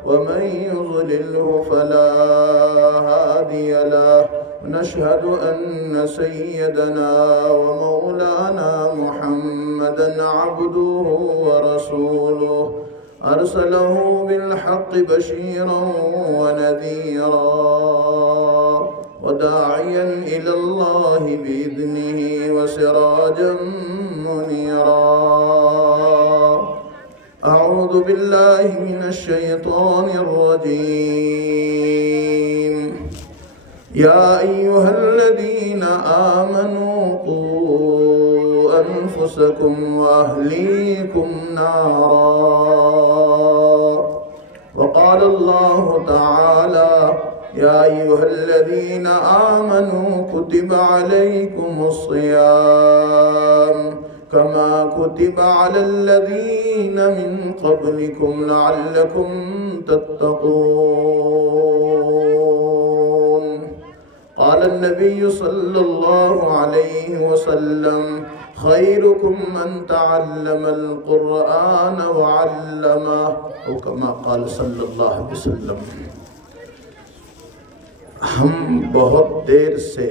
ومن يضلله فلا هادي له ونشهد أن سيدنا ومولانا محمدا عبده ورسوله أرسله بالحق بشيرا ونذيرا وداعيا إلى الله بإذنه وسراجا منيرا أعوذ بالله من الشيطان الرجيم يا أيها الذين آمنوا قوا أنفسكم وأهليكم نارا وقال الله تعالى يا أيها الذين آمنوا كتب عليكم الصيام كما كتب على الذين من قبلكم لعلكم تتقون قال النبي صلى الله عليه وسلم خيركم من تعلم القرآن وعلمه وكما قال صلى الله عليه وسلم ہم بہت دیر سے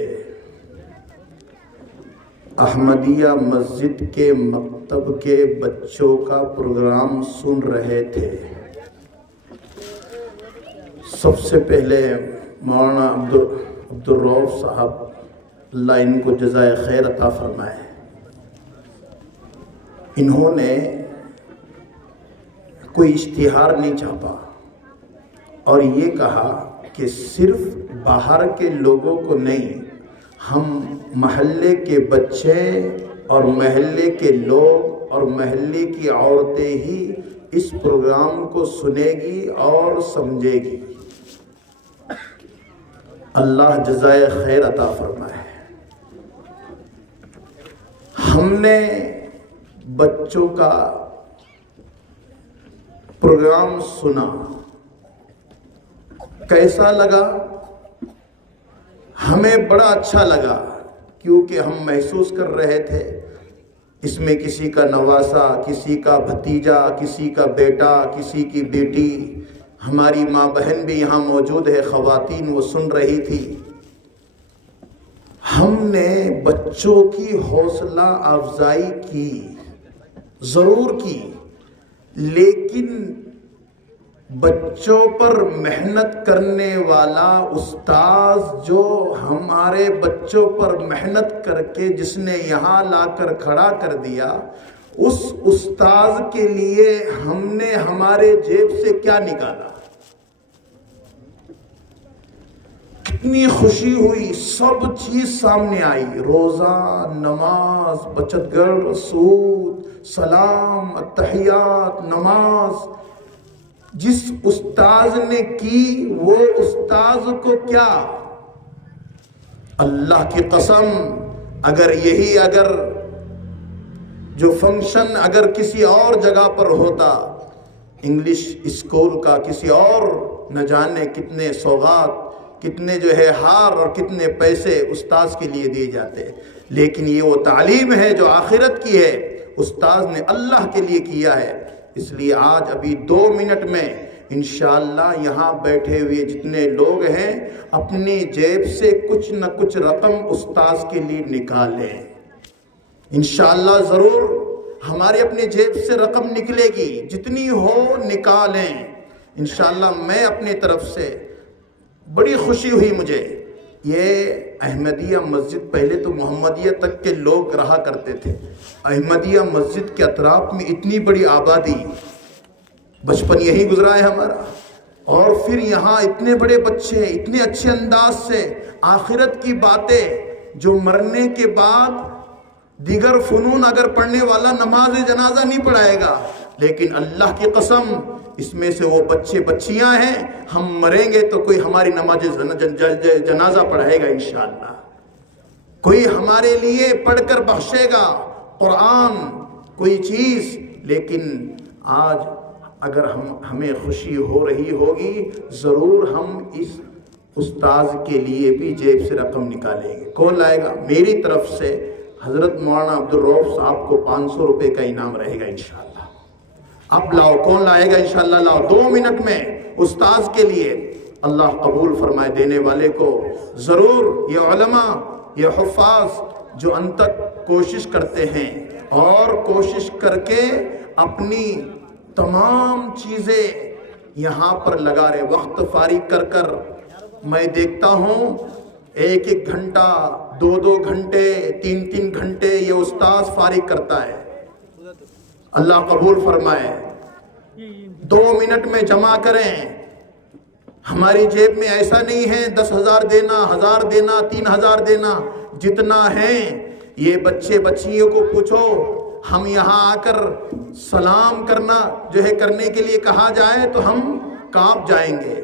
احمدیہ مسجد کے مکتب کے بچوں کا پروگرام سن رہے تھے۔ سب سے پہلے مولانا عبدالرؤف صاحب اللہ ان کو جزائے خیر عطا فرمائے، انہوں نے کوئی اشتہار نہیں چھاپا اور یہ کہا کہ صرف باہر کے لوگوں کو نہیں، ہم محلے کے بچے اور محلے کے لوگ اور محلے کی عورتیں ہی اس پروگرام کو سنے گی اور سمجھے گی۔ اللہ جزائے خیر عطا فرمائے۔ ہم نے بچوں کا پروگرام سنا، کیسا لگا؟ ہمیں بڑا اچھا لگا، کیونکہ ہم محسوس کر رہے تھے اس میں کسی کا نواسا، کسی کا بھتیجا، کسی کا بیٹا، کسی کی بیٹی، ہماری ماں بہن بھی یہاں موجود ہے، خواتین وہ سن رہی تھی۔ ہم نے بچوں کی حوصلہ افزائی کی، ضرور کی، لیکن بچوں پر محنت کرنے والا استاذ جو ہمارے بچوں پر محنت کر کے جس نے یہاں لا کر کھڑا کر دیا، اس استاذ کے لیے ہم نے ہمارے جیب سے کیا نکالا؟ کتنی خوشی ہوئی، سب چیز سامنے آئی، روزہ، نماز، بچت گھر، سود، سلام، التحیات، نماز، جس استاذ نے کی وہ استاذ کو کیا، اللہ کی قسم اگر جو فنکشن اگر کسی اور جگہ پر ہوتا، انگلش اسکول کا کسی اور، نہ جانے کتنے سوغات، کتنے ہار اور کتنے پیسے استاذ کے لیے دیے جاتے، لیکن یہ وہ تعلیم ہے جو آخرت کی ہے، استاذ نے اللہ کے لیے کیا ہے۔ اس لیے آج ابھی 2 منٹ میں انشاءاللہ یہاں بیٹھے ہوئے جتنے لوگ ہیں اپنی جیب سے کچھ نہ کچھ رقم استاذ کے لیے نکالیں، انشاءاللہ ضرور ہماری اپنی جیب سے رقم نکلے گی، جتنی ہو نکالیں انشاءاللہ۔ میں اپنی طرف سے بڑی خوشی ہوئی مجھے، یہ احمدیہ مسجد پہلے تو محمدیہ تک کے لوگ رہا کرتے تھے، احمدیہ مسجد کے اطراف میں اتنی بڑی آبادی، بچپن یہی گزرا ہے ہمارا، اور پھر یہاں اتنے بڑے بچے اتنے اچھے انداز سے آخرت کی باتیں، جو مرنے کے بعد دیگر فنون اگر پڑھنے والا نماز جنازہ نہیں پڑھائے گا، لیکن اللہ کی قسم اس میں سے وہ بچے بچیاں ہیں، ہم مریں گے تو کوئی ہماری نماز جنازہ پڑھائے گا انشاءاللہ، کوئی ہمارے لیے پڑھ کر بخشے گا قرآن کوئی چیز۔ لیکن آج اگر ہمیں خوشی ہو رہی ہوگی، ضرور ہم اس استاذ کے لیے بھی جیب سے رقم نکالیں گے۔ کون لائے گا؟ میری طرف سے حضرت مولانا عبدالرؤف صاحب کو 500 روپے کا انعام رہے گا انشاءاللہ۔ اب لاؤ، کون لائے گا انشاءاللہ؟ لاؤ 2 منٹ میں استاذ کے لیے، اللہ قبول فرمائے دینے والے کو ضرور۔ یہ علماء، یہ حفاظ جو ان تک کوشش کرتے ہیں اور کوشش کر کے اپنی تمام چیزیں یہاں پر لگا رہے، وقت فارغ کر کر میں دیکھتا ہوں 1 گھنٹہ 2 گھنٹے 3 گھنٹے یہ استاذ فارغ کرتا ہے، اللہ قبول فرمائے۔ 2 منٹ میں جمع کریں، ہماری جیب میں ایسا نہیں ہے 10,000 دینا، 1000 دینا، 3000 دینا، جتنا ہے یہ بچے بچیوں کو پوچھو، ہم یہاں آ کر سلام کرنے کے لیے کہا جائے تو ہم کانپ جائیں گے،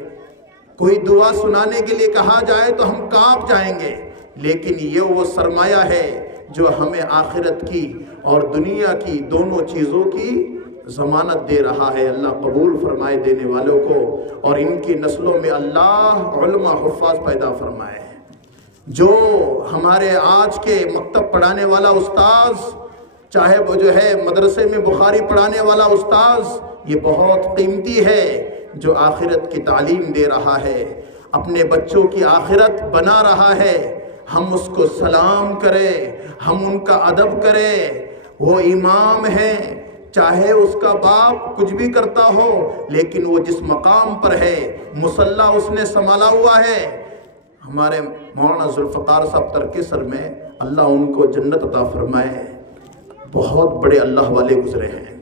کوئی دعا سنانے کے لیے کہا جائے تو ہم کانپ جائیں گے، لیکن یہ وہ سرمایہ ہے جو ہمیں آخرت کی اور دنیا کی دونوں چیزوں کی ضمانت دے رہا ہے۔ اللہ قبول فرمائے دینے والوں کو، اور ان کی نسلوں میں اللہ علماء حفاظ پیدا فرمائے۔ جو ہمارے آج کے مکتب پڑھانے والا استاذ، چاہے وہ مدرسے میں بخاری پڑھانے والا استاذ، یہ بہت قیمتی ہے جو آخرت کی تعلیم دے رہا ہے، اپنے بچوں کی آخرت بنا رہا ہے۔ ہم اس کو سلام کریں، ہم ان کا ادب کریں، وہ امام ہے، چاہے اس کا باپ کچھ بھی کرتا ہو، لیکن وہ جس مقام پر ہے مصلی اس نے سنبھالا ہوا ہے۔ ہمارے مولانا ذوالفقار صاحب ترکسر میں، اللہ ان کو جنت عطا فرمائے، بہت بڑے اللہ والے گزرے ہیں۔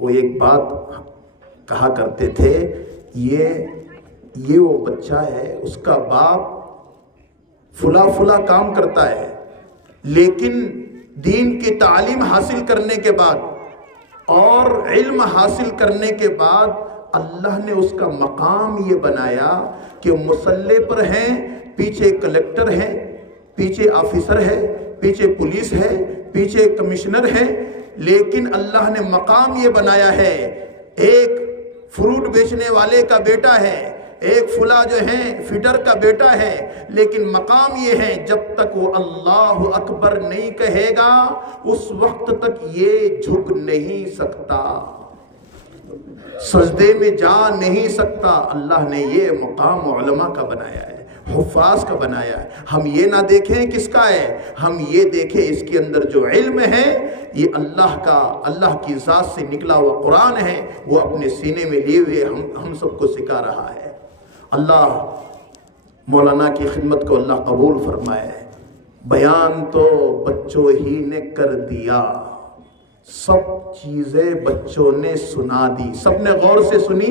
وہ ایک بات کہا کرتے تھے، یہ وہ بچہ ہے، اس کا باپ فلا کام کرتا ہے، لیکن دین کی تعلیم حاصل کرنے کے بعد اور علم حاصل کرنے کے بعد اللہ نے اس کا مقام یہ بنایا کہ مصلی پر ہیں، پیچھے کلیکٹر ہے، پیچھے آفیسر ہے، پیچھے پولیس ہے، پیچھے کمشنر ہے، لیکن اللہ نے مقام یہ بنایا ہے، ایک فروٹ بیچنے والے کا بیٹا ہے، ایک فلا فیڈر کا بیٹا ہے، لیکن مقام یہ ہے جب تک وہ اللہ اکبر نہیں کہے گا اس وقت تک یہ جھک نہیں سکتا، سجدے میں جا نہیں سکتا۔ اللہ نے یہ مقام علماء کا بنایا ہے، حفاظ کا بنایا ہے۔ ہم یہ نہ دیکھیں کس کا ہے، ہم یہ دیکھیں اس کے اندر جو علم ہے یہ اللہ کی ذات سے نکلا ہوا قرآن ہے، وہ اپنے سینے میں لیے ہوئے ہم سب کو سکھا رہا ہے۔ اللہ مولانا کی خدمت کو اللہ قبول فرمائے۔ بیان تو بچوں ہی نے کر دیا، سب چیزیں بچوں نے سنا دی۔ سب نے غور سے سنی؟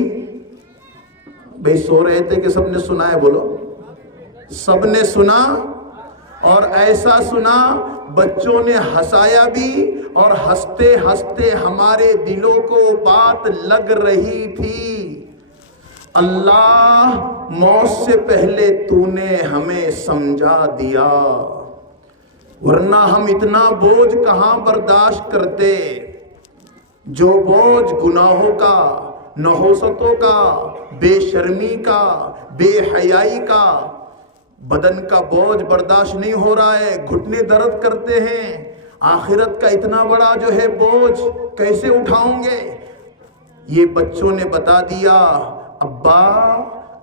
بھئی سو رہے تھے کہ سب نے سنا ہے؟ بولو، سب نے سنا، اور ایسا سنا بچوں نے ہنسایا بھی، اور ہنستے ہنستے ہمارے دلوں کو بات لگ رہی تھی۔ اللہ موت سے پہلے تو نے ہمیں سمجھا دیا، ورنہ ہم اتنا بوجھ کہاں برداشت کرتے۔ جو بوجھ گناہوں کا، نحوستوں کا، بے شرمی کا، بے حیائی کا، بدن کا بوجھ برداشت نہیں ہو رہا ہے، گھٹنے درد کرتے ہیں، آخرت کا اتنا بڑا جو ہے بوجھ کیسے اٹھاؤں گے؟ یہ بچوں نے بتا دیا، ابا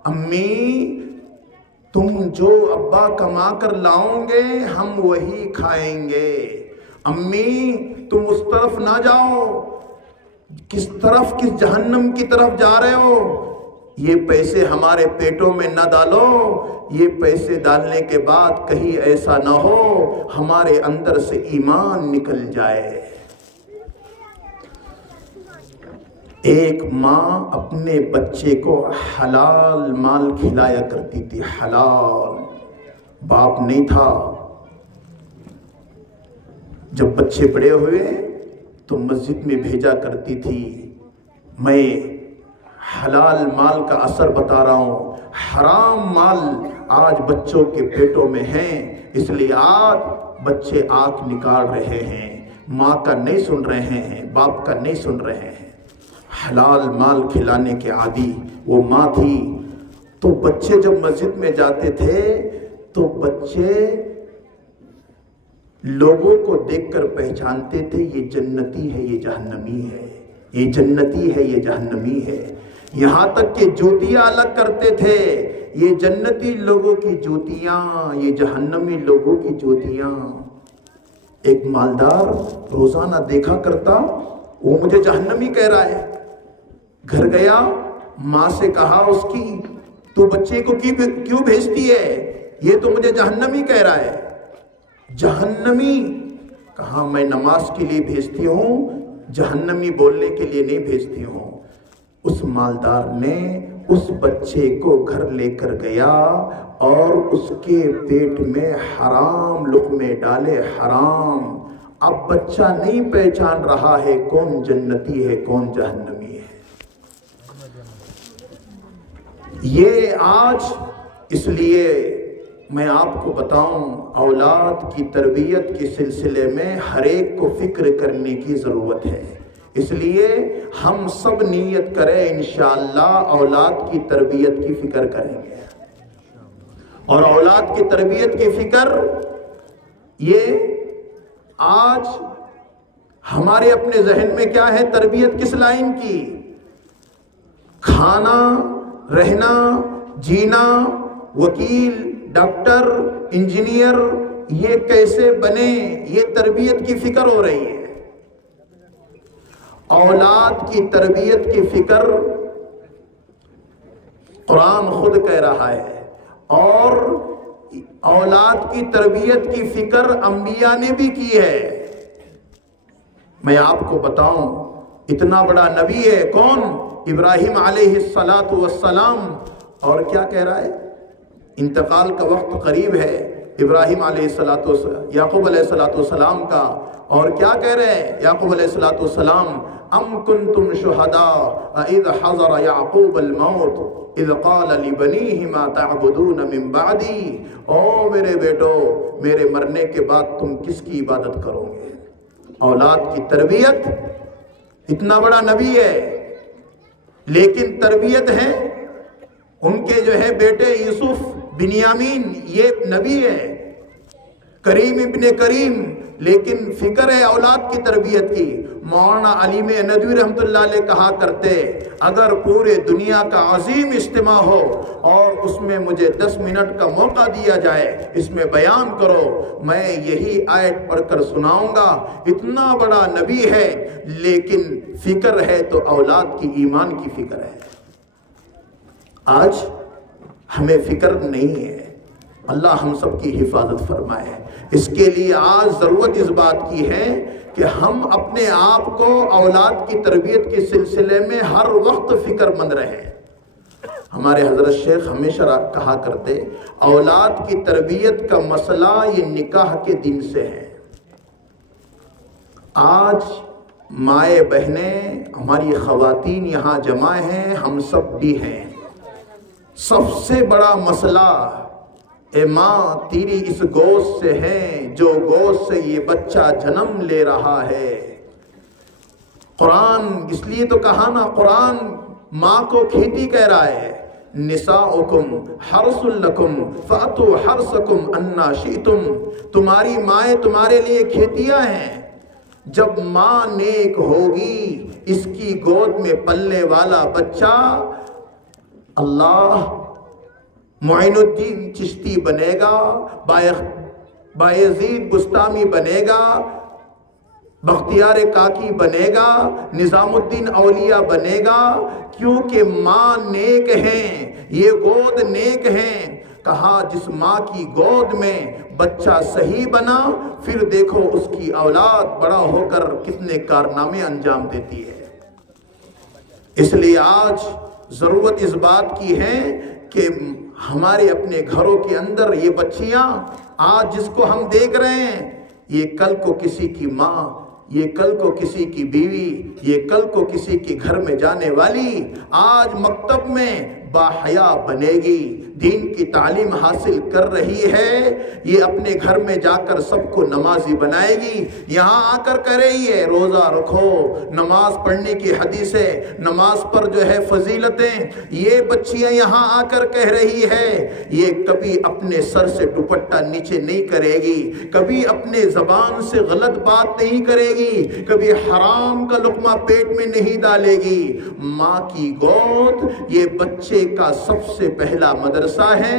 امی تم جو ابا کما کر لاؤں گے ہم وہی کھائیں گے، امی تم اس طرف نہ جاؤ، کس طرف، کس جہنم کی طرف جا رہے ہو، یہ پیسے ہمارے پیٹوں میں نہ ڈالو، یہ پیسے ڈالنے کے بعد کہیں ایسا نہ ہو ہمارے اندر سے ایمان نکل جائے۔ ایک ماں اپنے بچے کو حلال مال کھلایا کرتی تھی، حلال، باپ نہیں تھا۔ جب بچے بڑے ہوئے تو مسجد میں بھیجا کرتی تھی۔ میں حلال مال کا اثر بتا رہا ہوں، حرام مال آج بچوں کے پیٹوں میں ہیں، اس لیے آج بچے آنکھ نکال رہے ہیں، ماں کا نہیں سن رہے ہیں، باپ کا نہیں سن رہے ہیں۔ حلال مال کھلانے کے عادی وہ ماں تھی۔ تو بچے جب مسجد میں جاتے تھے تو بچے لوگوں کو دیکھ کر پہچانتے تھے، یہ جنتی ہے، یہ جہنمی ہے، یہ جنتی ہے، یہ جہنمی ہے۔ یہاں تک کہ جوتیاں الگ کرتے تھے، یہ جنتی لوگوں کی جوتیاں، یہ جہنمی لوگوں کی جوتیاں۔ ایک مالدار روزانہ دیکھا کرتا، وہ مجھے جہنمی کہہ رہا ہے۔ گھر گیا، ماں سے کہا اس کی، تو بچے کو کیوں بھیجتی ہے؟ یہ تو مجھے جہنمی کہہ رہا ہے۔ جہنمی کہا، میں نماز کے لیے بھیجتی ہوں، جہنمی بولنے کے لیے نہیں بھیجتی ہوں۔ اس مالدار نے اس بچے کو گھر لے کر گیا اور اس کے پیٹ میں حرام لقمے ڈالے، حرام۔ اب بچہ نہیں پہچان رہا ہے کون جنتی ہے کون جہنمی ہے۔ یہ آج اس لیے میں آپ کو بتاؤں، اولاد کی تربیت کے سلسلے میں ہر ایک کو فکر کرنے کی ضرورت ہے۔ اس لیے ہم سب نیت کریں، انشاءاللہ اولاد کی تربیت کی فکر کریں گے، اور اولاد کی تربیت کی فکر یہ آج ہمارے اپنے ذہن میں کیا ہے؟ تربیت کس لائن کی؟ کھانا، رہنا، جینا، وکیل، ڈاکٹر، انجینئر، یہ کیسے بنے، یہ تربیت کی فکر ہو رہی ہے۔ اولاد کی تربیت کی فکر قرآن خود کہہ رہا ہے، اور اولاد کی تربیت کی فکر انبیاء نے بھی کی ہے۔ میں آپ کو بتاؤں، اتنا بڑا نبی ہے کون؟ ابراہیم علیہ السلام، اور کیا کہہ رہا ہے؟ انتقال کا وقت قریب ہے ابراہیم علیہ السلام، یعقوب علیہ السلام کا، اور کیا کہہ رہے ہیں یعقوب علیہ السلام؟ ام کنتم شہداء اذ حضر یعقوب الموت اذ قال لبنیہ ما تعبدون من بعدی، او میرے بیٹو، میرے مرنے کے بعد تم کس کی عبادت کرو گے؟ اولاد کی تربیت، اتنا بڑا نبی ہے لیکن تربیت ہے ان کے جو ہے بیٹے یوسف، بنیامین، یہ نبی ہے، کریم ابن کریم، لیکن فکر ہے اولاد کی تربیت کی۔ مولانا علیم ندوی رحمۃ اللہ علیہ کہا کرتے، اگر پورے دنیا کا عظیم اجتماع ہو اور اس میں مجھے 10 منٹ کا موقع دیا جائے، اس میں بیان کرو، میں یہی آیت پڑھ کر سناؤں گا۔ اتنا بڑا نبی ہے لیکن فکر ہے تو اولاد کی، ایمان کی فکر ہے۔ آج ہمیں فکر نہیں ہے، اللہ ہم سب کی حفاظت فرمائے۔ اس کے لیے آج ضرورت اس بات کی ہے کہ ہم اپنے آپ کو اولاد کی تربیت کے سلسلے میں ہر وقت فکر مند رہیں۔ ہمارے حضرت شیخ ہمیشہ کہا کرتے، اولاد کی تربیت کا مسئلہ یہ نکاح کے دن سے ہے۔ آج مائیں بہنیں، ہماری خواتین یہاں جمع ہیں، ہم سب بھی ہیں، سب سے بڑا مسئلہ اے ماں تیری اس گوشت سے ہے جو گوشت سے یہ بچہ جنم لے رہا ہے۔ قرآن اس لیے تو کہا نا، قرآن ماں کو کھیتی کہہ رہا ہے، نساؤکم حرث لکم فأتوا حرثکم انا شئتم، تمہاری مائیں تمہارے لیے کھیتیاں ہیں، جب ماں نیک ہوگی اس کی گود میں پلنے والا بچہ اللہ معین الدین چشتی بنے گا، بایزید بستامی بنے گا، بختیار کاکی بنے گا، نظام الدین اولیاء بنے گا، کیونکہ ماں نیک ہیں، یہ گود نیک ہیں۔ کہا جس ماں کی گود میں بچہ صحیح بنا، پھر دیکھو اس کی اولاد بڑا ہو کر کتنے کارنامے انجام دیتی ہے۔ اس لیے آج ضرورت اس بات کی ہے کہ ہمارے اپنے گھروں کے اندر یہ بچیاں آج جس کو ہم دیکھ رہے ہیں، یہ کل کو کسی کی ماں، یہ کل کو کسی کی بیوی، یہ کل کو کسی کے گھر میں جانے والی، آج مکتب میں باحیا بنے گی، دین کی تعلیم حاصل کر رہی ہے، یہ اپنے گھر میں جا کر سب کو نمازی بنائے گی، یہاں آ کر کہہ رہی ہے روزہ رکھو، نماز پڑھنے کی حدیث ہے، نماز پر جو ہے فضیلتیں، یہ بچیاں یہاں آ کر کہہ رہی ہے، یہ کبھی اپنے سر سے دوپٹہ نیچے نہیں کرے گی، کبھی اپنے زبان سے غلط بات نہیں کرے گی، کبھی حرام کا لقمہ پیٹ میں نہیں ڈالے گی۔ ماں کی گود یہ بچے کا سب سے پہلا مدرسہ ہے،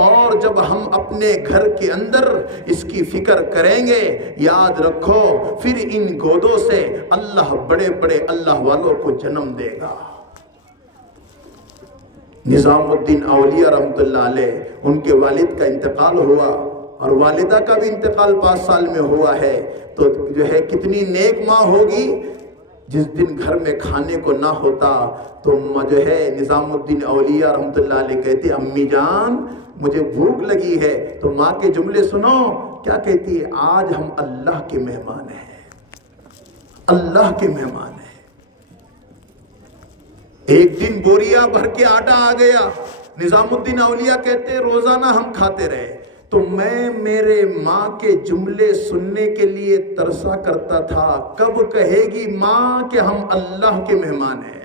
اور جب ہم اپنے گھر کے اندر اس کی فکر کریں گے، یاد رکھو پھر ان گودوں سے اللہ بڑے بڑے اللہ والوں کو جنم دے گا۔ نظام الدین اولیاء رحمت اللہ علیہ، ان کے والد کا انتقال ہوا اور والدہ کا بھی انتقال 5 سال میں ہوا ہے، تو جو ہے کتنی نیک ماں ہوگی جس دن گھر میں کھانے کو نہ ہوتا تو جو ہے نظام الدین اولیاء رحمت اللہ علیہ کہتے امی جان مجھے بھوک لگی ہے، تو ماں کے جملے سنو کیا کہتی ہے، آج ہم اللہ کے مہمان ہیں، اللہ کے مہمان ہیں۔ ایک دن بوریا بھر کے آٹا آ گیا، نظام الدین اولیاء کہتے روزانہ ہم کھاتے رہے، تو میں میرے ماں کے جملے سننے کے لیے ترسا کرتا تھا، کب کہے گی ماں کہ ہم اللہ کے مہمان ہیں۔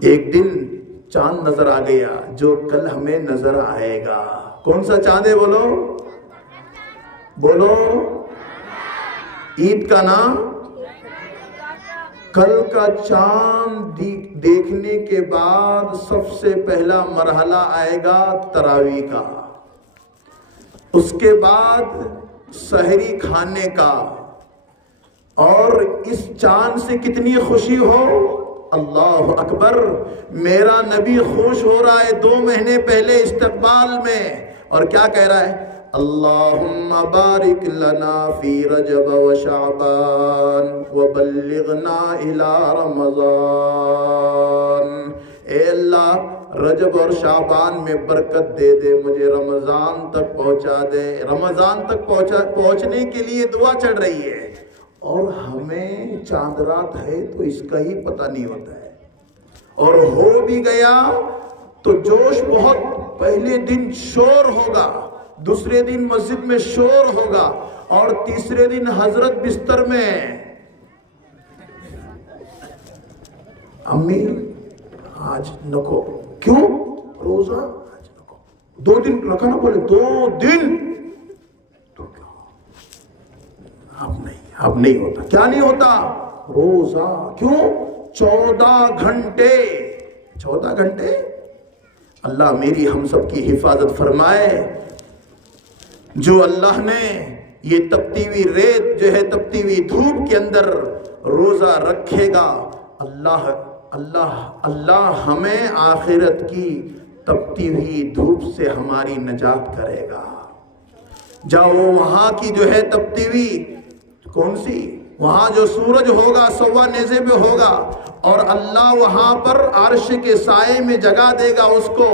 ایک دن چاند نظر آ گیا جو کل ہمیں نظر آئے گا، کون سا چاند ہے بولو بولو، عید کا نام، کل کا چاند دیکھنے کے بعد سب سے پہلا مرحلہ آئے گا تراویح کا، اس کے بعد سحری کھانے کا، اور اس چاند سے کتنی خوشی ہو، اللہ اکبر، میرا نبی خوش ہو رہا ہے 2 مہینے پہلے استقبال میں، اور کیا کہہ رہا ہے، اللہم بارک لنا فی رجب و شعبان وبلغنا الی رمضان، اے اللہ رجب اور شعبان میں برکت دے دے، مجھے رمضان تک پہنچا دے۔ رمضان تک پہنچنے کے لیے دعا چڑھ رہی ہے، اور ہمیں چاند رات ہے تو اس کا ہی پتہ نہیں ہوتا ہے، اور ہو بھی گیا تو جوش بہت، پہلے دن شور ہوگا، دوسرے دن مسجد میں شور ہوگا، اور تیسرے دن حضرت بستر میں امی آج نکو، کیوں روزہ آج نکو، 2 دن رکھا نہ، بولے 2 دن تو کیا، اب نہیں ہوتا، کیا نہیں ہوتا، روزہ، کیوں 14 گھنٹے 14 گھنٹے، اللہ میری ہم سب کی حفاظت فرمائے۔ جو اللہ نے یہ تپتی ہوئی ریت جو ہے تپتی ہوئی دھوپ کے اندر روزہ رکھے گا، اللہ ہمیں آخرت کی تپتی ہوئی دھوپ سے ہماری نجات کرے گا۔ جاؤ وہاں کی جو ہے تپتی ہوئی کون سی، وہاں جو سورج ہوگا 1.25 نیزے پہ ہوگا، اور اللہ وہاں پر عرش کے سائے میں جگہ دے گا اس کو،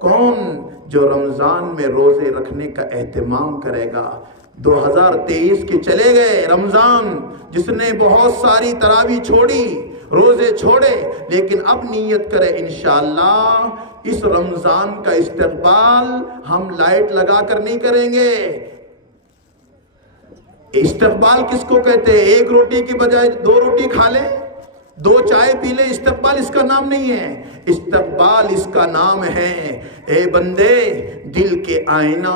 کون، جو رمضان میں روزے رکھنے کا اہتمام کرے گا۔ 2023 کے چلے گئے رمضان، جس نے بہت ساری تراویح چھوڑی، روزے چھوڑے، لیکن اب نیت کرے انشاءاللہ اس رمضان کا استقبال ہم لائٹ لگا کر نہیں کریں گے۔ استقبال کس کو کہتے ہیں؟ ایک روٹی کی بجائے 2 روٹی کھا لیں، 2 چائے پی لیں، استقبال اس کا نام نہیں ہے۔ استقبال اس کا نام ہے اے بندے دل کے آئینہ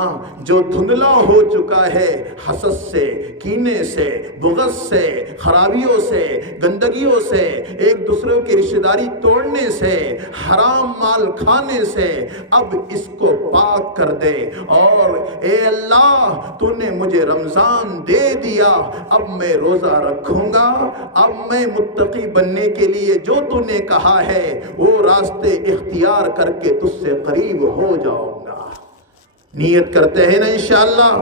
جو دھندلا ہو چکا ہے حسد سے، کینے سے، بغض سے، خرابیوں سے، گندگیوں سے، ایک دوسرے کی رشتہ داری توڑنے سے، حرام مال کھانے سے، اب اس کو پاک کر دے۔ اور اے اللہ تو نے مجھے رمضان دے دیا، اب میں روزہ رکھوں گا، اب میں متقی بننے کے لیے جو تو نے کہا ہے وہ راستے اختیار کر کے تجھ سے قریب ہو جاؤں گا۔ نیت کرتے ہیں نا انشاءاللہ۔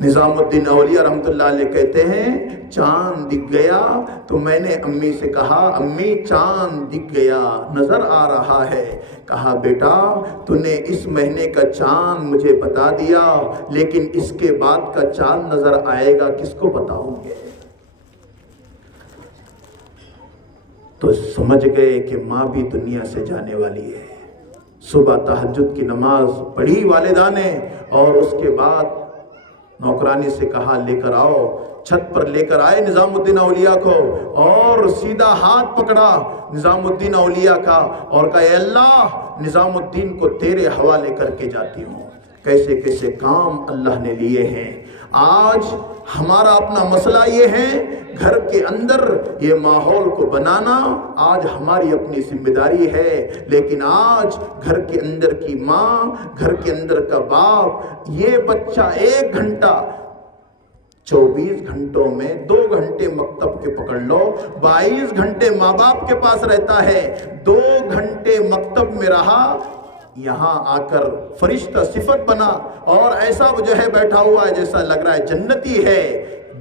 نظام الدین اولیاء رحمت اللہ علیہ کہتے ہیں چاند دکھ گیا تو میں نے امی سے کہا امی چاند دکھ گیا، نظر آ رہا ہے۔ کہا بیٹا تو نے اس مہینے کا چاند مجھے بتا دیا، لیکن اس کے بعد کا چاند نظر آئے گا کس کو بتاؤں گے؟ تو سمجھ گئے کہ ماں بھی دنیا سے جانے والی ہے۔ صبح تہجد کی نماز پڑھی والدہ نے، اور اس کے بعد نوکرانی سے کہا لے کر آؤ، چھت پر لے کر آئے نظام الدین اولیاء کو، اور سیدھا ہاتھ پکڑا نظام الدین اولیاء کا اور کہا اے اللہ نظام الدین کو تیرے حوالے کر کے جاتی ہوں۔ کیسے کیسے کام اللہ نے لیے ہیں۔ آج ہمارا اپنا مسئلہ یہ ہے گھر کے اندر یہ ماحول کو بنانا، آج ہماری اپنی ذمہ داری ہے، لیکن آج گھر کے اندر کی ماں، گھر کے اندر کا باپ، یہ بچہ 1 گھنٹہ 24 گھنٹوں میں 2 گھنٹے مکتب کے پکڑ لو، 22 گھنٹے ماں باپ کے پاس رہتا ہے، 2 گھنٹے مکتب میں رہا، یہاں آ کر فرشتہ صفت بنا اور ایسا جو ہے بیٹھا ہوا ہے جیسا لگ رہا ہے جنتی ہے۔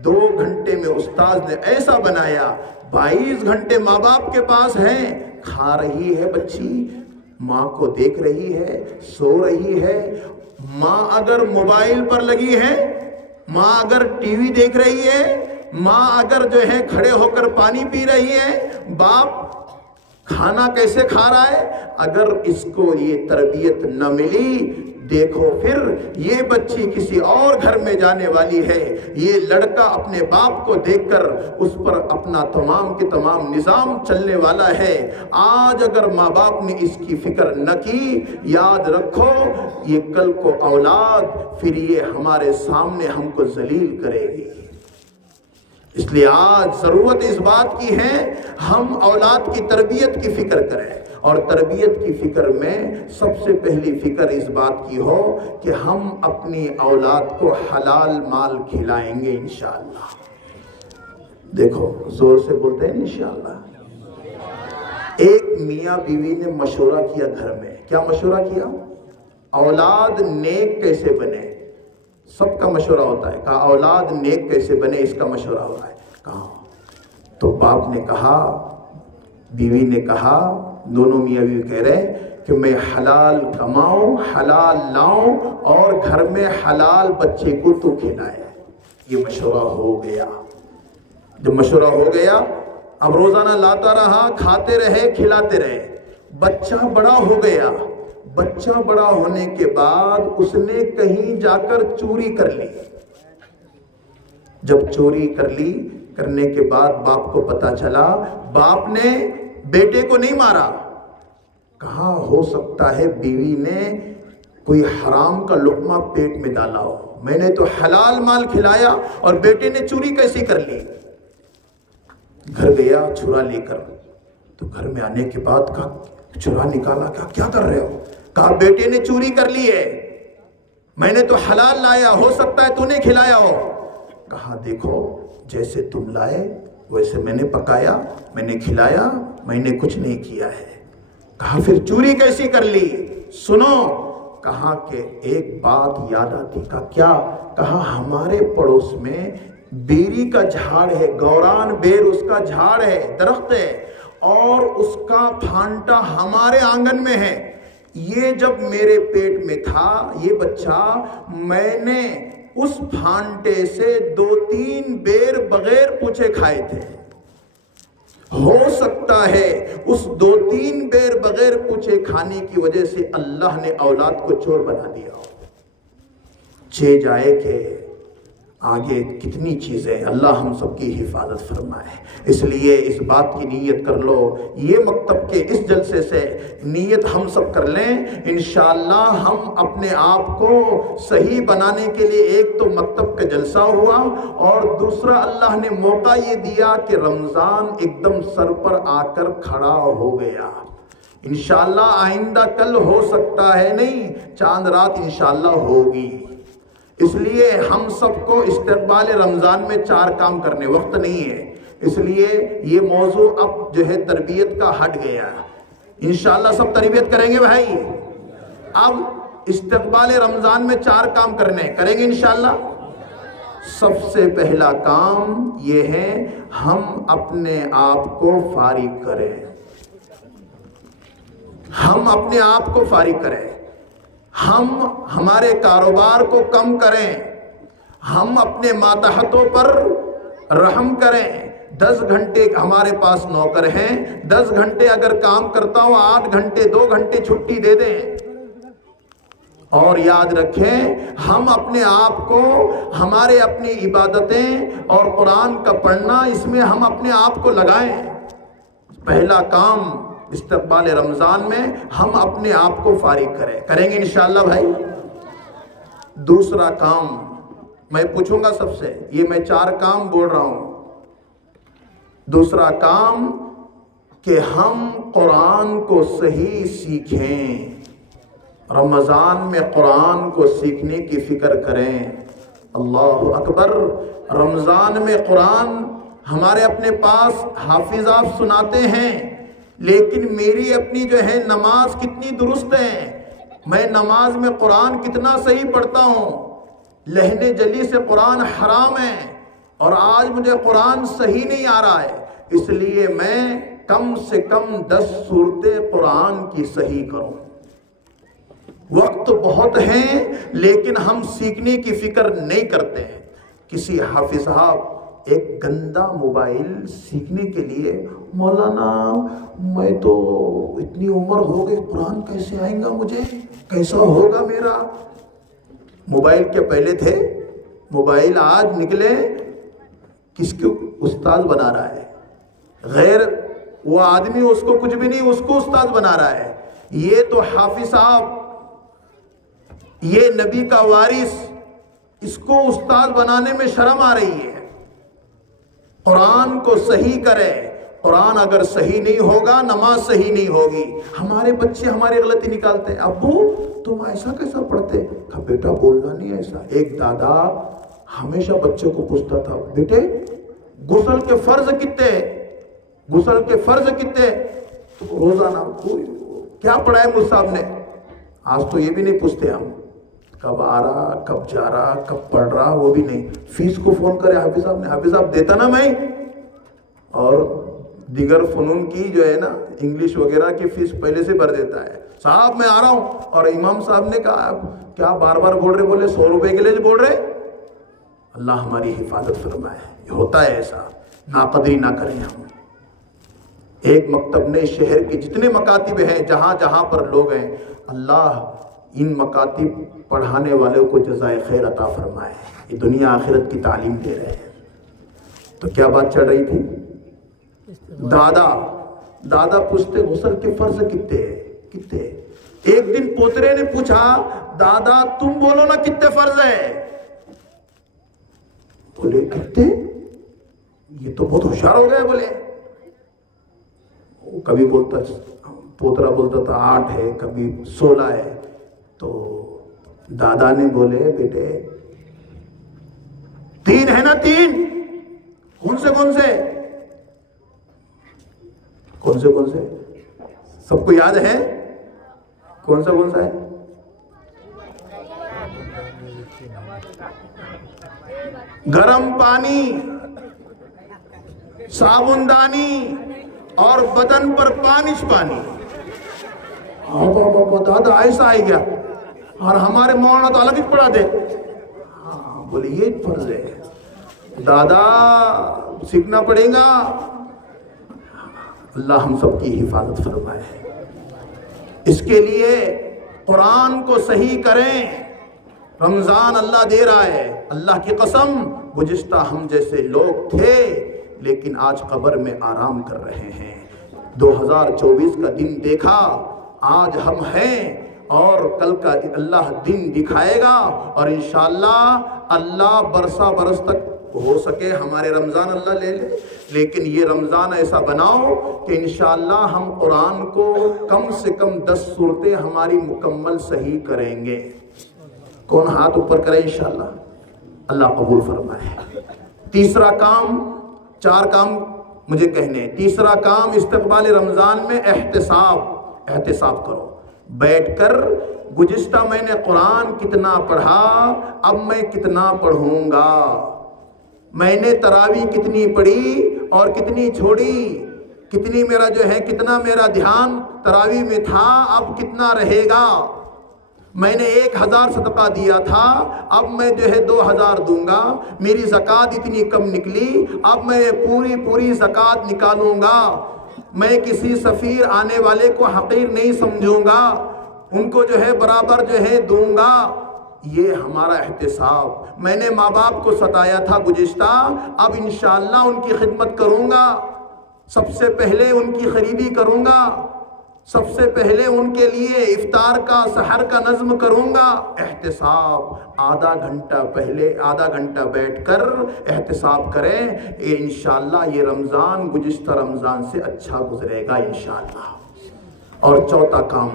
2 گھنٹے میں استاذ نے ایسا بنایا، 22 گھنٹے ماں باپ کے پاس ہیں، کھا رہی ہے بچی، ماں کو دیکھ رہی ہے، سو رہی ہے۔ ماں اگر موبائل پر لگی ہے، ماں اگر ٹی وی دیکھ رہی ہے، ماں اگر جو ہے کھڑے ہو کر پانی پی رہی ہے، باپ کھانا کیسے کھا رہا ہے؟ اگر اس کو یہ تربیت نہ ملی، دیکھو پھر یہ بچی کسی اور گھر میں جانے والی ہے۔ یہ لڑکا اپنے باپ کو دیکھ کر اس پر اپنا تمام کے تمام نظام چلنے والا ہے۔ آج اگر ماں باپ نے اس کی فکر نہ کی، یاد رکھو یہ کل کو اولاد پھر یہ ہمارے سامنے ہم کو ذلیل کرے گی۔ اس لیے آج ضرورت اس بات کی ہے ہم اولاد کی تربیت کی فکر کریں، اور تربیت کی فکر میں سب سے پہلی فکر اس بات کی ہو کہ ہم اپنی اولاد کو حلال مال کھلائیں گے انشاءاللہ۔ دیکھو زور سے بولتے ہیں انشاءاللہ۔ ایک میاں بیوی نے مشورہ کیا گھر میں، کیا مشورہ کیا؟ اولاد نیک کیسے بنے؟ سب کا مشورہ ہوتا ہے، کہا اولاد نیک کیسے بنے اس کا مشورہ ہو رہا ہے۔ کہا تو باپ نے کہا، بیوی نے کہا، دونوں میاں بیوی کہہ رہے ہیں کہ میں حلال کماؤں، حلال لاؤں اور گھر میں حلال بچے کو تو کھلائے۔ یہ مشورہ ہو گیا۔ جب مشورہ ہو گیا اب روزانہ لاتا رہا، کھاتے رہے، کھلاتے رہے، بچہ بڑا ہو گیا۔ بچہ بڑا ہونے کے بعد اس نے کہیں جا کر چوری کر لی۔ جب چوری کر لی، کرنے کے بعد باپ کو پتا چلا، باپ نے بیٹے کو نہیں مارا، کہا ہو سکتا ہے بیوی نے کوئی حرام کا لقمہ پیٹ میں ڈالا ہو، میں نے تو حلال مال کھلایا اور بیٹے نے چوری کیسی کر لی۔ گھر گیا چھرا لے کر، تو گھر میں آنے کے بعد کہا چھرا نکالا، کیا کر رہے ہو؟ کہا بیٹے نے چوری کر لی ہے، میں نے تو حلال لایا، ہو سکتا ہے تو نے کھلایا ہو۔ کہا دیکھو جیسے تم لائے ویسے میں نے پکایا، میں نے کھلایا، میں نے کچھ نہیں کیا ہے۔ کہا پھر چوری کیسی کر لی؟ سنو، کہا کہ ایک بات یاد آتی۔ کہا کیا؟ کہا ہمارے پڑوس میں بیری کا جھاڑ ہے، گوران بیر اس کا جھاڑ ہے، درخت ہے، اور اس کا پھانٹا ہمارے آنگن میں ہے۔ یہ جب میرے پیٹ میں تھا یہ بچہ، میں نے اس پھانٹے سے 2-3 بیر بغیر پوچھے کھائے تھے۔ ہو سکتا ہے اس 2-3 بیر بغیر پوچھے کھانے کی وجہ سے اللہ نے اولاد کو چور بنا دیا ہو. چھ جائے کہ آگے کتنی چیزیں. اللہ ہم سب کی حفاظت فرمائے. اس لیے اس بات کی نیت کر لو, یہ مکتب کے اس جلسے سے نیت ہم سب کر لیں, انشاءاللہ ہم اپنے آپ کو صحیح بنانے کے لیے ایک تو مکتب کا جلسہ ہوا, اور دوسرا اللہ نے موقع یہ دیا کہ رمضان ایک دم سر پر آ کر کھڑا ہو گیا. انشاءاللہ آئندہ کل ہو سکتا ہے نہیں, چاند رات انشاءاللہ ہوگی. اس لیے ہم سب کو استقبال رمضان میں 4 کام کرنے, وقت نہیں ہے, اس لیے یہ موضوع اب جو ہے تربیت کا ہٹ گیا. انشاءاللہ سب تربیت کریں گے بھائی. اب استقبال رمضان میں 4 کام کریں گے انشاءاللہ. سب سے پہلا کام یہ ہے ہم اپنے آپ کو فارغ کریں. ہم اپنے آپ کو فارغ کریں. ہم ہمارے کاروبار کو کم کریں. ہم اپنے ماتحتوں پر رحم کریں. 10 گھنٹے ہمارے پاس نوکر ہیں, 10 گھنٹے اگر کام کرتا ہوں 8 گھنٹے 2 گھنٹے چھٹی دے دیں. اور یاد رکھیں ہم اپنے آپ کو, ہمارے اپنی عبادتیں اور قرآن کا پڑھنا, اس میں ہم اپنے آپ کو لگائیں. پہلا کام استقبال رمضان میں ہم اپنے آپ کو فارغ کریں گے انشاءاللہ بھائی. دوسرا کام میں پوچھوں گا سب سے, یہ میں 4 کام بول رہا ہوں. دوسرا کام کہ ہم قرآن کو صحیح سیکھیں. رمضان میں قرآن کو سیکھنے کی فکر کریں. اللہ اکبر. رمضان میں قرآن ہمارے اپنے پاس حافظ آپ سناتے ہیں, لیکن میری اپنی جو ہے نماز کتنی درست ہے, میں نماز میں قرآن کتنا صحیح پڑھتا ہوں. لہنے جلی سے قرآن حرام ہے, اور آج مجھے قرآن صحیح نہیں آ رہا ہے, اس لیے میں کم سے کم 10 سورتیں قرآن کی صحیح کروں. وقت بہت ہیں لیکن ہم سیکھنے کی فکر نہیں کرتے ہیں. کسی حافظ صاحب ایک گندا موبائل سیکھنے کے لیے, مولانا میں تو اتنی عمر ہو گئی, قرآن کیسے آئیں گا مجھے, کیسا ہوگا میرا. موبائل کے پہلے تھے, موبائل آج نکلے کس کو استاد بنا رہا ہے, غیر وہ آدمی اس کو کچھ بھی نہیں, اس کو استاد بنا رہا ہے. یہ تو حافظ صاحب, یہ نبی کا وارث, اس کو استاد بنانے میں شرم آ رہی ہے. قرآن کو صحیح کرے. قرآن اگر صحیح نہیں ہوگا نماز صحیح نہیں ہوگی. ہمارے بچے ہماری غلطی نکالتے ہیں, ابو تم ایسا کیسا پڑھتے, کہا بیٹا بولنا نہیں ایسا. ایک دادا ہمیشہ بچے کو پوچھتا تھا, بیٹے غسل کے فرض کتنے, غسل کے فرض کتنے, تو روزانہ کیا پڑھا ہے مجھ صاحب نے. آج تو یہ بھی نہیں پوچھتے ہم, کب آ رہا, کب جا رہا, کب پڑھ رہا, وہ بھی نہیں. فیس کو فون کرے حافظ صاحب نے, حافظ صاحب دیتا نا میں. اور دیگر فنون کی جو ہے نا انگلش وغیرہ کی فیس پہلے سے بھر دیتا ہے, صاحب میں آ رہا ہوں. اور امام صاحب نے کہا کیا بار بار بول رہے, بولے 100 روپے کے لیے بول رہے. اللہ ہماری حفاظت فرمائے. یہ ہوتا ہے ایسا, ناقدری نہ کریں ہم. ایک مکتب نے شہر کے جتنے مکاتب ہیں, جہاں جہاں پر لوگ ہیں, اللہ ان مکاتب پڑھانے والوں کو جزائے خیر عطا فرمائے. یہ دنیا آخرت کی تعلیم دے رہے ہیں. تو کیا بات چل رہی تھی. دادا پوچھتے غسل کے فرض کتنے. ایک دن پوترے نے پوچھا, دادا تم بولو نا کتنے فرض ہے. بولے کتنے, یہ تو بہت ہوشیار ہو گئے. بولے کبھی بولتا, پوترا بولتا تھا 8 ہے, کبھی 16 ہے. تو دادا نے بولے بیٹے 3 ہے نا, 3. کون سے سب کو یاد ہے, کون سا ہے. گرم پانی, صابن دانی اور بدن پر پانی. دادا ایسا آئی گیا, اور ہمارے مولانا تو الگ ہی پڑھا دے. بولے یہ فرض ہے دادا, سیکھنا پڑے گا. اللہ ہم سب کی حفاظت فرمائے۔ اس کے لیے قرآن کو صحیح کریں۔ رمضان اللہ دے رہا ہے، اللہ کی قسم گزشتہ ہم جیسے لوگ تھے لیکن آج قبر میں آرام کر رہے ہیں۔ 2024 کا دن دیکھا، آج ہم ہیں اور کل کا اللہ دن دکھائے گا، اور انشاءاللہ اللہ برس تک ہو سکے ہمارے رمضان اللہ لے لے، لیکن یہ رمضان ایسا بناؤ کہ انشاءاللہ ہم قرآن کو کم سے کم 10 صورتیں ہماری مکمل صحیح کریں گے۔ کون ہاتھ اوپر کرے انشاءاللہ؟ اللہ قبول فرمائے۔ تیسرا کام، 4 کام مجھے کہنے، تیسرا کام استقبال رمضان میں احتساب کرو۔ بیٹھ کر گزشتہ میں نے قرآن کتنا پڑھا، اب میں کتنا پڑھوں گا، میں نے تراویح کتنی پڑھی اور کتنی چھوڑی، کتنی میرا کتنا میرا دھیان تراویح میں تھا، اب کتنا رہے گا، میں نے 1000 صدقہ دیا تھا، اب میں 2000 دوں گا، میری زکوٰۃ اتنی کم نکلی، اب میں پوری زکوٰۃ نکالوں گا، میں کسی سفیر آنے والے کو حقیر نہیں سمجھوں گا، ان کو برابر دوں گا۔ یہ ہمارا احتساب۔ میں نے ماں باپ کو ستایا تھا گزشتہ، اب انشاءاللہ ان کی خدمت کروں گا، سب سے پہلے ان کی خریدی کروں گا، سب سے پہلے ان کے لیے افطار کا سحر کا نظم کروں گا۔ احتساب، آدھا گھنٹہ بیٹھ کر احتساب کریں، انشاءاللہ یہ رمضان گزشتہ رمضان سے اچھا گزرے گا انشاءاللہ۔ اور چوتھا کام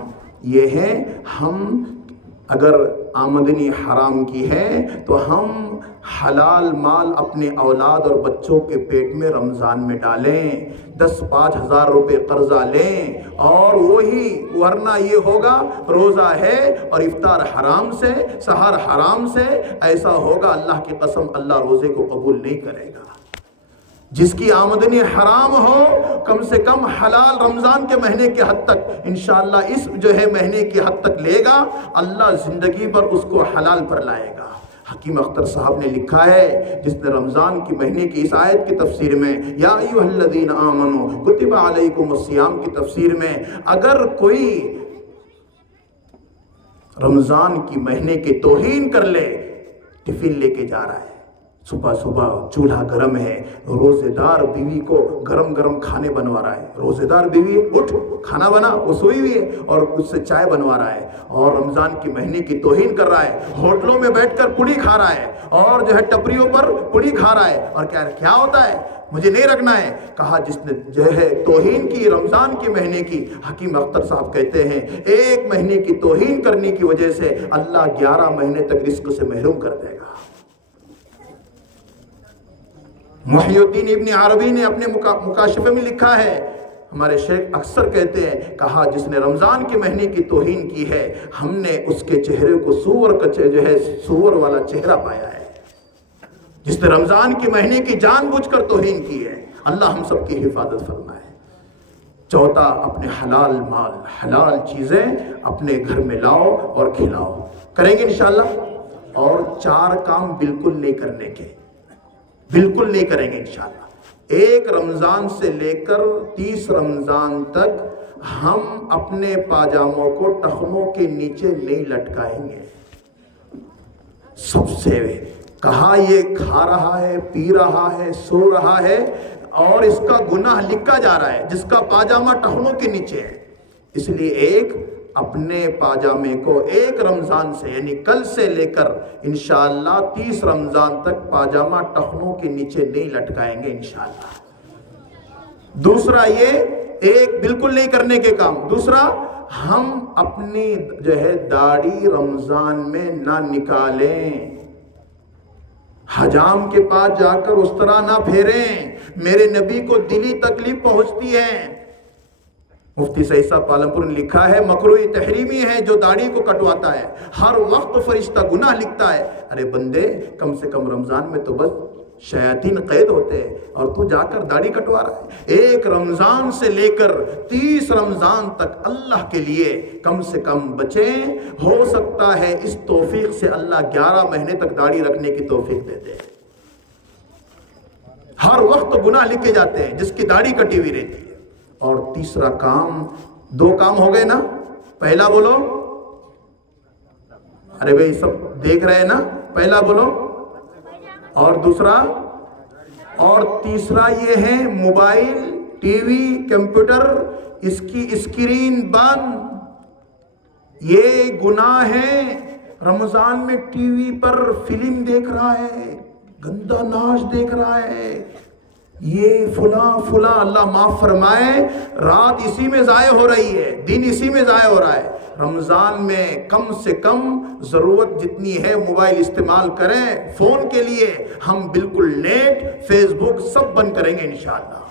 یہ ہے، ہم اگر آمدنی حرام کی ہے تو ہم حلال مال اپنے اولاد اور بچوں کے پیٹ میں رمضان میں ڈالیں، 10-5 ہزار روپے قرضہ لیں، اور وہی ورنہ یہ ہوگا روزہ ہے اور افطار حرام سے، سحر حرام سے، ایسا ہوگا اللہ کی قسم اللہ روزے کو قبول نہیں کرے گا۔ جس کی آمدنی حرام ہو کم سے کم حلال رمضان کے مہینے کے حد تک انشاءاللہ اس مہینے کی حد تک لے گا، اللہ زندگی پر اس کو حلال پر لائے گا۔ حکیم اختر صاحب نے لکھا ہے، جس نے رمضان کی مہینے کی اس آیت کی تفسیر میں یا ایھا الذین آمنوا کتب علیکم الصیام کی تفسیر میں، اگر کوئی رمضان کی مہینے کی توہین کر لے، ٹفن لے کے جا رہا ہے، صبح چولہا گرم ہے، روزے دار بیوی کو گرم کھانے بنوا رہا ہے، روزے دار بیوی اٹھ کھانا بنا، وہ سوئی ہوئی ہے اور اس سے چائے بنوا رہا ہے، اور رمضان کی مہینے کی توہین کر رہا ہے، ہوٹلوں میں بیٹھ کر پوڑی کھا رہا ہے، اور ٹپریوں پر پوڑی کھا رہا ہے، اور کیا ہوتا ہے، مجھے نہیں رکھنا ہے۔ کہا جس نے توہین کی رمضان کے مہینے کی، حکیم اختر صاحب کہتے ہیں 1 مہینے کی توہین کرنے کی وجہ سے اللہ 11 مہینے تک رزق سے محروم کر دے گا۔ محی الدین ابن عربی نے اپنے مکاشفے میں لکھا ہے، ہمارے شیخ اکثر کہتے ہیں، کہا جس نے رمضان کے مہینے کی توہین کی ہے، ہم نے اس کے چہرے کو سور والا چہرہ پایا ہے۔ جس نے رمضان کے مہینے کی جان بوجھ کر توہین کی ہے، اللہ ہم سب کی حفاظت فرمائے۔ چوتھا، اپنے حلال مال، حلال چیزیں اپنے گھر میں لاؤ اور کھلاؤ، کریں گے انشاءاللہ۔ اور 4 کام بالکل نہیں کریں گے انشاءاللہ۔ 1 رمضان سے لے کر 30 رمضان تک ہم اپنے پاجاموں کو ٹخنوں کے نیچے نہیں لٹکائیں گے۔ سب سے کہا یہ کھا رہا ہے، پی رہا ہے، سو رہا ہے، اور اس کا گناہ لکھا جا رہا ہے جس کا پاجامہ ٹخنوں کے نیچے ہے۔ اس لیے اپنے پاجامے کو 1 رمضان سے یعنی کل سے لے کر انشاءاللہ 30 رمضان تک پاجامہ ٹخنوں کے نیچے نہیں لٹکائیں گے انشاءاللہ۔ دوسرا یہ بالکل نہیں کرنے کے کام۔ دوسرا، ہم اپنی داڑھی رمضان میں نہ نکالیں، حجام کے پاس جا کر اس طرح نہ پھیریں، میرے نبی کو دلی تکلیف پہنچتی ہے۔ مفتی سعید صاحب پالمپور نے لکھا ہے، مکروہ تحریمی ہے جو داڑھی کو کٹواتا ہے، ہر وقت فرشتہ گناہ لکھتا ہے۔ ارے بندے، کم سے کم رمضان میں تو بس شیاطین قید ہوتے ہیں اور تو جا کر داڑھی کٹوا رہا ہے۔ 1 رمضان سے لے کر 30 رمضان تک اللہ کے لیے کم سے کم بچیں۔ ہو سکتا ہے اس توفیق سے اللہ 11 مہینے تک داڑھی رکھنے کی توفیق دیتے ہیں۔ ہر وقت گناہ لکھے جاتے ہیں جس کی داڑھی کٹی ہوئی رہتی ہے۔ اور تیسرا کام، 2 کام ہو گئے نا؟ پہلا بولو، ارے بھائی سب دیکھ رہے ہیں نا؟ پہلا بولو، اور دوسرا، اور تیسرا یہ ہے موبائل، ٹی وی، کمپیوٹر، اس کی اسکرین بند. یہ گناہ ہے. رمضان میں ٹی وی پر فلم دیکھ رہا ہے، گندا ناچ دیکھ رہا ہے، یہ فلاں فلاں، اللہ معاف فرمائے، رات اسی میں ضائع ہو رہی ہے، دن اسی میں ضائع ہو رہا ہے. رمضان میں کم سے کم ضرورت جتنی ہے موبائل استعمال کریں. فون کے لیے ہم بالکل نیٹ، فیس بک سب بند کریں گے انشاءاللہ،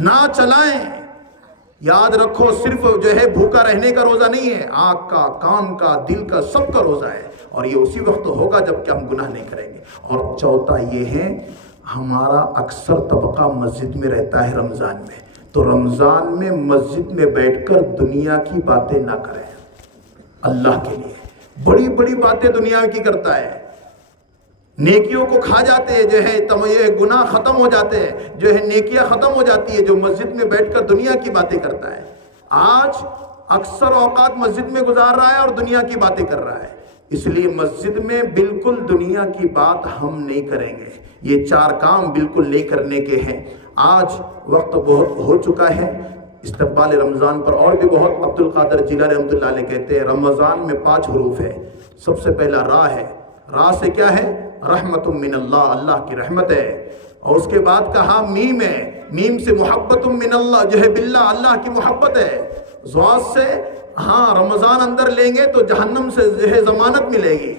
نہ چلائیں. یاد رکھو صرف جو ہے بھوکا رہنے کا روزہ نہیں ہے، آنکھ کا، کان کا، دل کا، سب کا روزہ ہے، اور یہ اسی وقت ہوگا جب کہ ہم گناہ نہیں کریں گے. اور چوتھا یہ ہے، ہمارا اکثر طبقہ مسجد میں رہتا ہے رمضان میں، تو رمضان میں مسجد میں بیٹھ کر دنیا کی باتیں نہ کریں. اللہ کے لیے بڑی بڑی باتیں دنیا کی کرتا ہے، نیکیوں کو کھا جاتے ہیں، جو ہے یہ گناہ ختم ہو جاتے ہیں، جو ہے نیکیاں ختم ہو جاتی ہے جو مسجد میں بیٹھ کر دنیا کی باتیں کرتا ہے. آج اکثر اوقات مسجد میں گزار رہا ہے اور دنیا کی باتیں کر رہا ہے. اس لیے مسجد میں بالکل دنیا کی بات ہم نہیں کریں گے. یہ 4 کام بالکل نہیں کرنے کے ہیں. آج وقت بہت ہو چکا ہے استقبال رمضان پر، اور بھی بہت. عبد القادر جیلانی رحمۃ اللہ علیہ کہتے ہیں رمضان میں 5 حروف ہے. سب سے پہلا را ہے. را سے کیا ہے؟ رحمت من اللہ، اللہ کی رحمت ہے. اور اس کے بعد کہا میم ہے، میم سے محبت من اللہ، جو ہے باللہ، اللہ کی محبت ہے. ضاد سے ہاں رمضان اندر لیں گے تو جہنم سے جو ہے ضمانت ملے گی.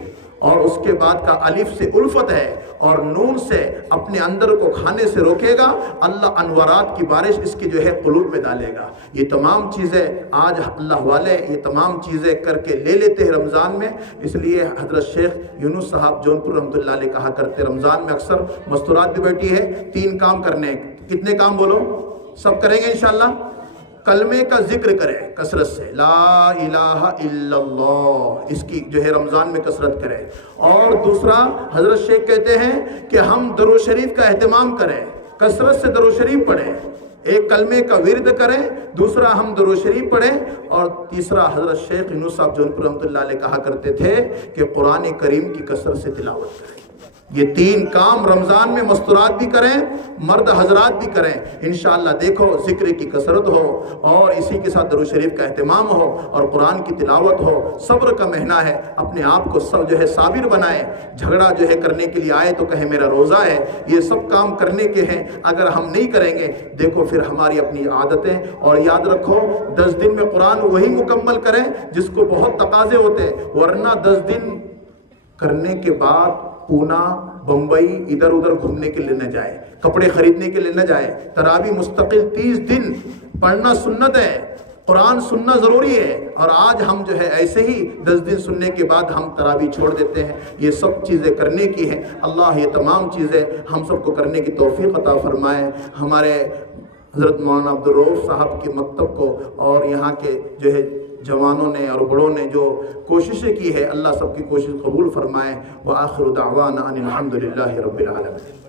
اور اس کے بعد کا الف سے الفت ہے، اور نون سے اپنے اندر کو کھانے سے روکے گا. اللہ انوارات کی بارش اس کی جو ہے قلوب میں ڈالے گا. یہ تمام چیزیں آج اللہ والے یہ تمام چیزیں کر کے لے لیتے ہیں رمضان میں. اس لیے حضرت شیخ یونس صاحب جونپور رحمۃ اللہ علیہ کہا کرتے رمضان میں اکثر مستورات بھی بیٹھی ہے، 3 کام کرنے. کتنے کام بولو؟ سب کریں گے انشاءاللہ. کلمے کا ذکر کریں کثرت سے، لا الہ الا اللہ، اس کی جو ہے رمضان میں کثرت کریں. اور دوسرا حضرت شیخ کہتے ہیں کہ ہم درود شریف کا اہتمام کریں، کثرت سے درود شریف پڑھیں. ایک کلمے کا ورد کریں، دوسرا ہم درود شریف پڑھیں، اور تیسرا حضرت شیخ یونس صاحب جونپور رحمۃ اللہ علیہ کہا کرتے تھے کہ قرآن کریم کی کثرت سے تلاوت کریں. یہ 3 کام رمضان میں مستورات بھی کریں، مرد حضرات بھی کریں انشاءاللہ. دیکھو ذکر کی کثرت ہو، اور اسی کے ساتھ درود شریف کا اہتمام ہو، اور قرآن کی تلاوت ہو. صبر کا مہینہ ہے، اپنے آپ کو سب جو ہے صابر بنائیں. جھگڑا جو ہے کرنے کے لیے آئے تو کہے میرا روزہ ہے. یہ سب کام کرنے کے ہیں، اگر ہم نہیں کریں گے دیکھو پھر ہماری اپنی عادتیں. اور یاد رکھو 10 دن میں قرآن وہی مکمل کریں جس کو بہت تقاضے ہوتے، ورنہ 10 دن کرنے کے بعد پونا، بمبئی ادھر ادھر گھومنے کے لیے نہ جائے، کپڑے خریدنے کے لیے نہ جائے. تراویح مستقل 30 دن پڑھنا سنت ہے، قرآن سننا ضروری ہے. اور آج ہم جو ہے ایسے ہی 10 دن سننے کے بعد ہم تراویح چھوڑ دیتے ہیں. یہ سب چیزیں کرنے کی ہیں. اللہ یہ تمام چیزیں ہم سب کو کرنے کی توفیق عطا فرمائے. ہمارے حضرت مولانا عبدالرؤف صاحب کے مکتب کو اور یہاں کے جو ہے جوانوں نے اور بڑوں نے جو کوششیں کی ہے، اللہ سب کی کوشش قبول فرمائے. وآخر دعوانا ان الحمدللہ رب العالمین.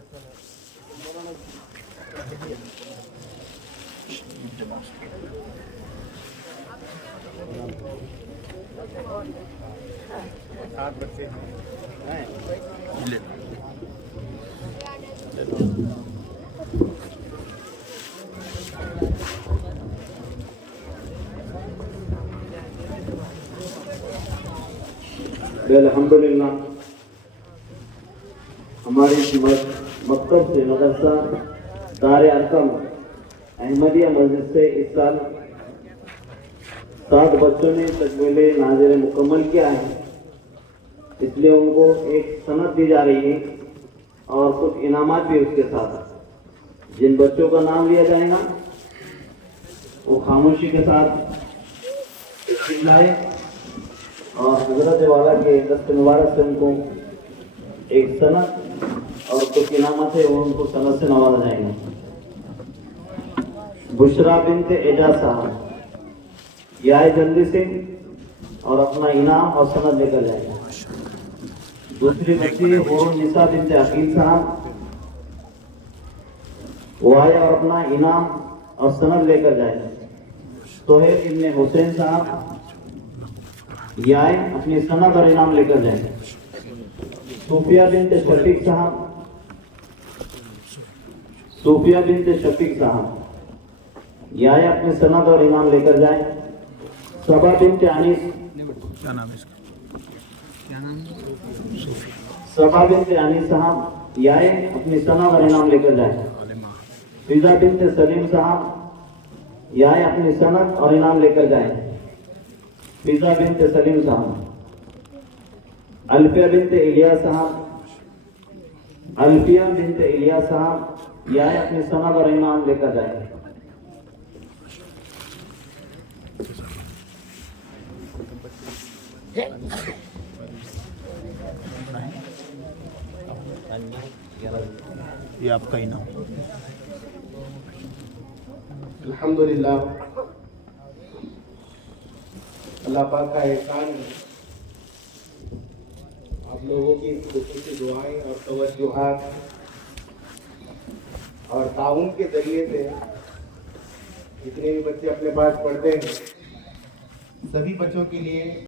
الحمدللہ ہماری مکتب سے مدرسہ دار ارقم احمدیہ مسجد سے اس سال 7 بچوں نے تکمیل ناظر مکمل کیا ہے. اس لیے ان کو ایک سند دی جا رہی ہے اور کچھ انعامات بھی اس کے ساتھ. جن بچوں کا نام لیا جائے گا وہ خاموشی کے ساتھ چلائے، اور حضرت والا کے دست مبارک سے ان کو ایک سند اور کچھ انعامات ہے وہ ان کو سند سے نوازا جائے گا. بشرا بنت اعجاز صاحب یہ آئے جلدی سے اور اپنا انعام اور سند لے کر جائے گا. دوسری بچی حور النساء بنت عقیل صاحب وہ آئے اور اپنا انعام اور سند لے کر جائیں۔ سہیل ابن حسین صاحب یہ آئے، اپنی سند اور انعام لے کر جائیں۔ صوفیہ بنت شفیق صاحب، صوفیہ بنت شفیق صاحب یہ آئے، اپنی سند اور انعام لے کر جائیں۔ صبا بنت انیس، صبا بنت انیس صاحب یہ آئے، اپنی سند اور انعام لے کر جائیں۔ فضا بنت سلیم صاحب یہ آئے، اپنی سند اور انعام لے کر جائیں۔ فضا بنت سلیم صاحب۔ الفیہ بنت الیاس صاحب، الفیہ بنت الیاس صاحب یہ آئے، اپنی سند اور انعام لے کر جائیں۔ یہ آپ کا انعام۔ الحمدللہ اللہ پاک کا احسان ہے، آپ لوگوں کی خصوصی دعائیں اور توجہات اور تعاون کے ذریعے سے جتنے بھی بچے اپنے پاس پڑھتے ہیں سبھی بچوں کے لیے